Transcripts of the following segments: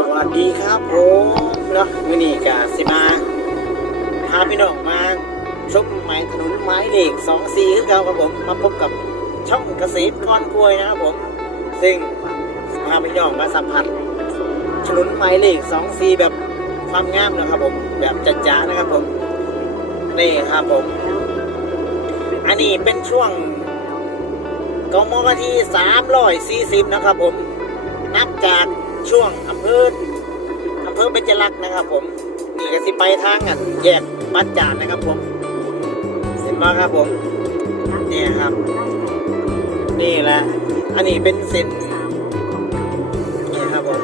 สวัสดีครับผมเนาะมินี่กาสิมาพาพี่น้องมาชมหมายถนนไม้เหล็กสองสีขึ้นเก่าครับผมมาพบกับช่องเกษตรกรกล้วยนะครับผม ซึ่งพาพี่น้องมาสัมผัสถนนไม้เหล็กสองสีแบบความงามนะครับผมแบบจ๋าๆนะครับผมนี่ครับผม อันนี้เป็นช่วงกมกที่สามร้อยสี่สิบนะครับผม นับจาก ช่วงอำเภออำเภอเบญจลักษณ์นะครับ ผมนี่ก็สิไปทางกันแยกบ้านจานนะครับ ผมเห็นไหมครับผมนี่ครับ นี่แหละอันนี้เป็นเส้นนี่ครับผม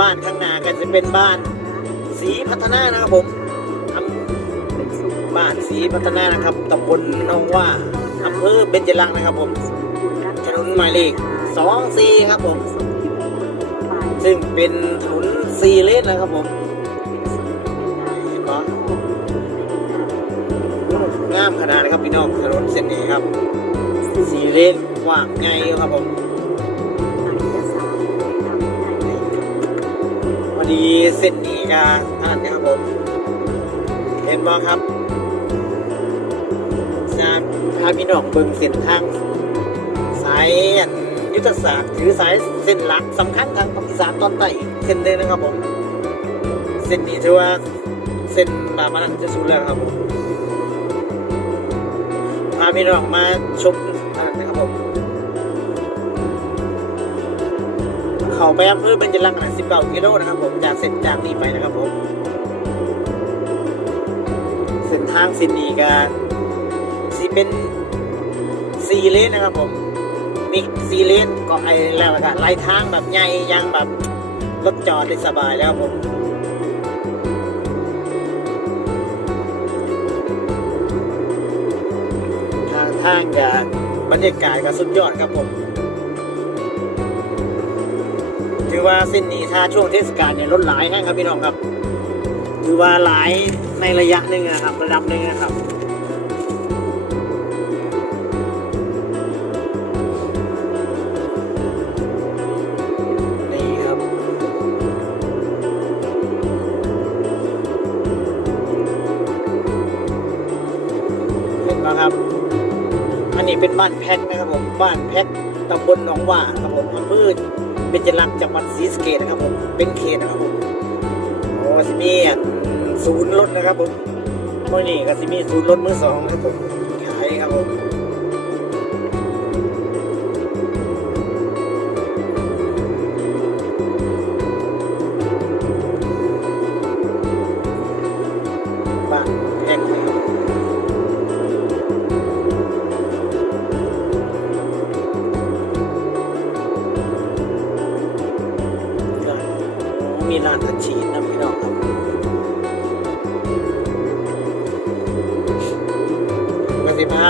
บ้านข้างหน้าก็จะเป็นบ้านสีพัฒนานะครับผมบ้านสีพัฒนานะครับตำบลหนองว่าอำเภอเบญจลักษณ์นะครับ ผมถนนหมายเลขสองสี่ครับผม ซึ่งเป็นถนนสี่เลนนะครับผมเห็นปะงามขนาดเลยครับพี่น้องถนนเส้นนี้ครับสีเลนกว้างใหญ่ครับผมพอดีเส้นนี้ก็อ่านนะครับผม เห็นปะครับจะพาพี่น้องเบิ่งเส้นทางสายอัน ยุทธศาสตร์ถือสายเส้นหลักสำคัญทางภาคอีสานตอนใต้เส้นหนึงนะครับผมเส้นนี้ถือว่าเส้นบามันจะสุดแล้วครับผมพาพี่น้องมาชมนะครับผมเขาไปอำเภอเบญจลักษณ์สิบเก้ากิโลนะครับผมจากเส้นจากนี้ไปนะครับผมเส้นทางเส้นนี้ก็สิเป็นสี่เลนนะครับผม มีซีเลนก็ไอแล้วก็ไล่ทางแบบใหญ่ยังแบบรถจอดได้สบายแล้วครับผมทางทางกับบรรยากาศก็สุดยอดครับผมถือว่าเส้นนี้ถ้าช่วงเทศกาลเนี่ยรถหลายนะครับพี่น้องครับ ถือว่าหลายในระยะหนึ่งนะครับระดับหนึ่งนะครับ เป็นบ้านแพ็กนะครับผมบ้านแพ็กตำบลหนองว่าครับผมอำเภอเป็นจลักษณ์จังหวัดศรีสะเกษนะครับผมเป็นเขตนะครับผมโอ้สิมีศูนย์รถนะครับผมเมื่อนี้ก็สิมีศูนย์รถมือสองนะครับผมขายครับผม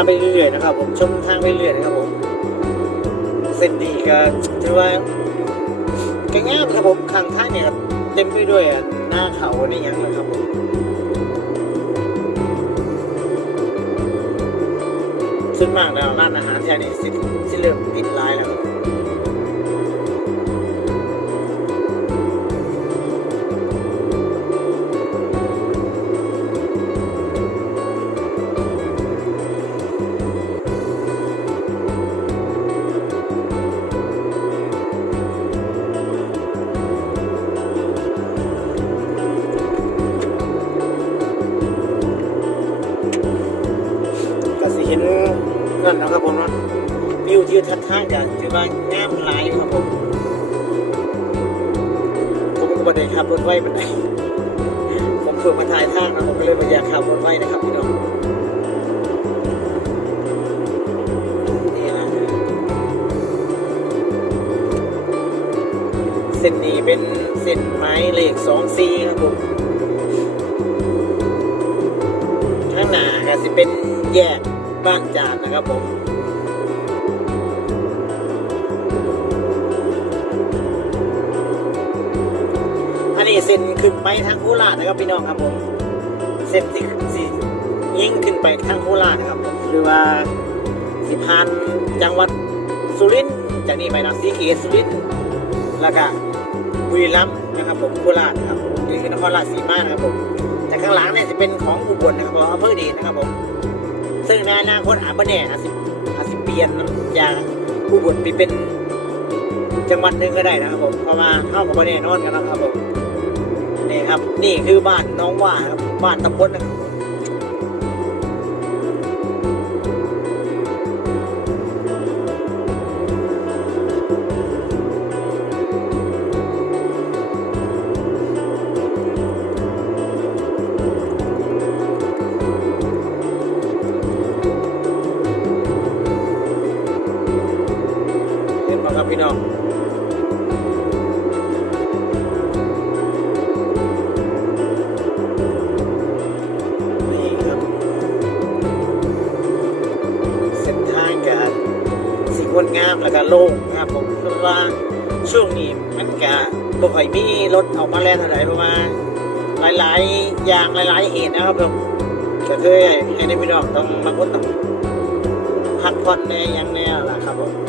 ไปเรื่อยๆนะครับ ผมชมทางไปเรื่อยนะครับผมเส้นดีก็ถือว่าก็งามครับผมข้างทางเนี่ยเต็มไปด้วยอะหน้าเขานี่ยังนะครับผมส่งมากแล้วร้านอาหารแถวนี้สิสิเริ่มปิดร้ายแล้ว เห็นนั่นนะครับผมนะวิวที่ทัดทาจะถือว่างามหลายครับผมผมก็บ่ไดขับรถไว้ปานใดผมฝึกมาถ่ายท่านะผมก็เลยม่อยากขับรถไว้นะครับพี่น้องนี่นะเส้นนี้เป็นเส้นไม้เหล็กสองซีครับผมข้างหน้าก็สิเป็นแยก บ้านจานนะครับผมอันนี้เส้นขึ้นไปทางโคราชนะครับพี่น้องครับผมเส้นที่สิยิ่งขึ้นไปทางโคราชนะครับผมหรือว่าสิพานจังหวัดสุรินทร์จากนี้ไปนะสีเกตสุรินทร์แล้วก็บุรีรัมย์นะครับผมโคราชนะครับนี่คือนครราชสีมานะครับผมแต่ข้างหลังเนี่ยจะเป็นของอุบลนะครับผมอำเภอเดชนะครับผม ซึ่งในอนาคตอาจจะแน่อาจสิอาจสิเปลี่ยนจากอุบลไปเป็นจังหวัดหนึ่งก็ได้นะครับผมเพราะว่าเข้ากับประเด็นนอนกันนะครับผมนี่ครับ นี่คือบ้านน้องว่าครับบ้านตำบลนะครับ พี่น้องนี่ครับเส้นทางการสีงดงามแล้วก็โล่งนะครับผมเพราะว่าช่วงนี้มันก็บ่ค่อยมีรถออกมาแล่นเท่าไหร่เพราะว่าหลายๆอย่างหลาย ๆ เหตุนะครับผมก็เคยให้ได้พี่น้องต้องมาพ้นต้องพักผ่อนในอย่างแน่ล่ะครับผม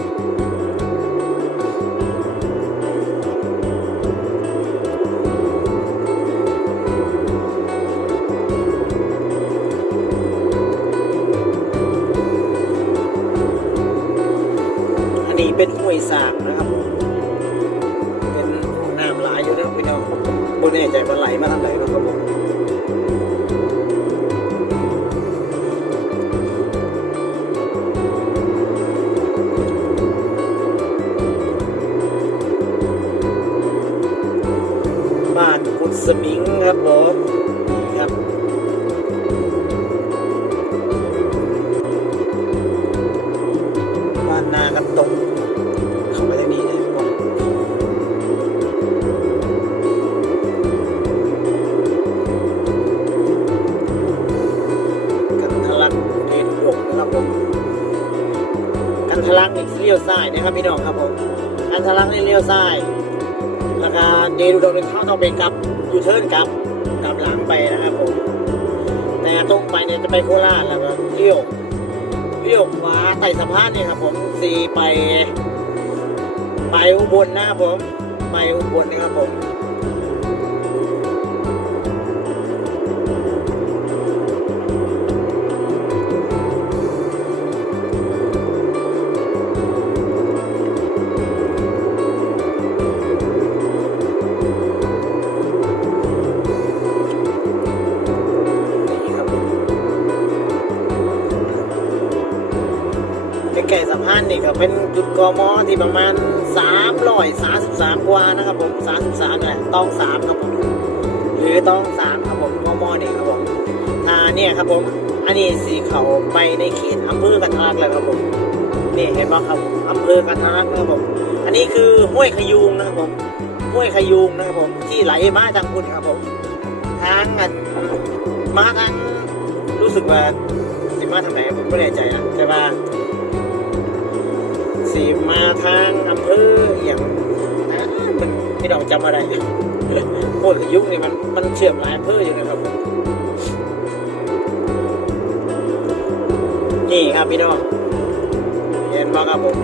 น น้องครับผมกันทะลักนี่เลี้ยวซ้ายแล้วก็เดนอุดมเข้าต้องไปกลับยูเทิร์นกลับกลับหลังไปนะครับผมแต่ตรงไปเนี่ยจะไปโคราชแล้วก็เลี้ยวเลี้ยวขวาไต่สะพานเนี่ยครับผมสีไป ไปอุบลนะครับผม ไปอุบลนะครับผม พานนี่ก็เป็นจุดกมอที่ประมาณ333กว่านะครับผม33แหละต้อง3ครับผมหรือต้อง3ครับผมกมอนี่ครับผมอ่าเนี่ยครับผมอันนี้สีเขาไปในเขตอำเภอกันทะลักเลยครับผมนี่เห็นไหมครับอำเภอกันทะลักนะครับผมอันนี้คือห้วยขยูงนะครับผมห้วยขยูงนะครับผมที่ไหลมาทางคุณครับผมทางอันมาทางรู้สึกว่าสิมาทางไหนผมไม่แน่ใจนะแต่ว่า สีมาทางอำเภออย่างมันพี่น้องจำอะไรโคตรยุ่งนี่มันมันเชื่อมหลายอำเภออยู่นะครับผมนี่ครับพี่น้องเห็นบ้างครับผม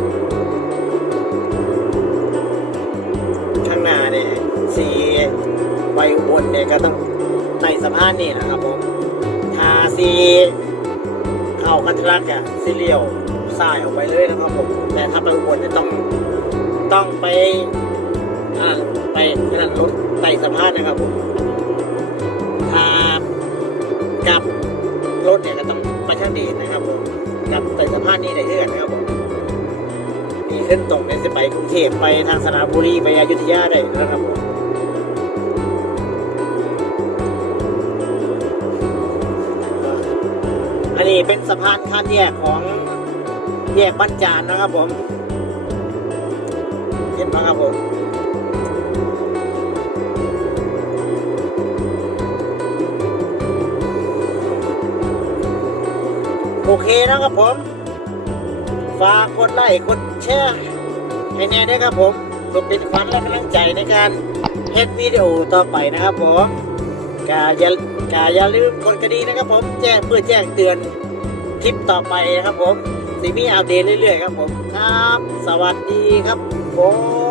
ข้างหน้าเนี่ยสีไปอุบลเนี่ยก็ต้องไต่สะพานนี่นะครับผมทาสีเข้าคันทลักอะสีเหลียว ซ้ายออกไปเลยนะครับผมแต่ถ้าไปอุบลเนี่ยต้องต้องไปอ่าไปนั่นรถไต่สะพานนะครับผมถ้ากับรถเนี่ยก็ต้องไปทางเดชนะครับผมกับไต่สะพานนี่ได้เท่ากันนะครับผมมีขึ้นตรงเนี่ยจะไปกรุงเทพไปทางสระบุรีไปอยุธยาได้นะครับผมอันนี้เป็นสะพานข้ามแยกของ แยกบ้านจานนะครับผมเห็นไหมครับผมโอเคนะครับผม ฝากกดไลค์กดแชร์ให้แน่ด้วยครับผมเพื่อเป็นขวัญและกำลังใจในการเฮ็ดวิดีโอต่อไปนะครับผมกาอย่ากาอย่าลืมกดกระดิ่งนะครับผมแจ้งเพื่อแจ้งเตือนคลิปต่อไปนะครับผม สีมีอัปเดตเรื่อยๆครับผมครับ สวัสดีครับผม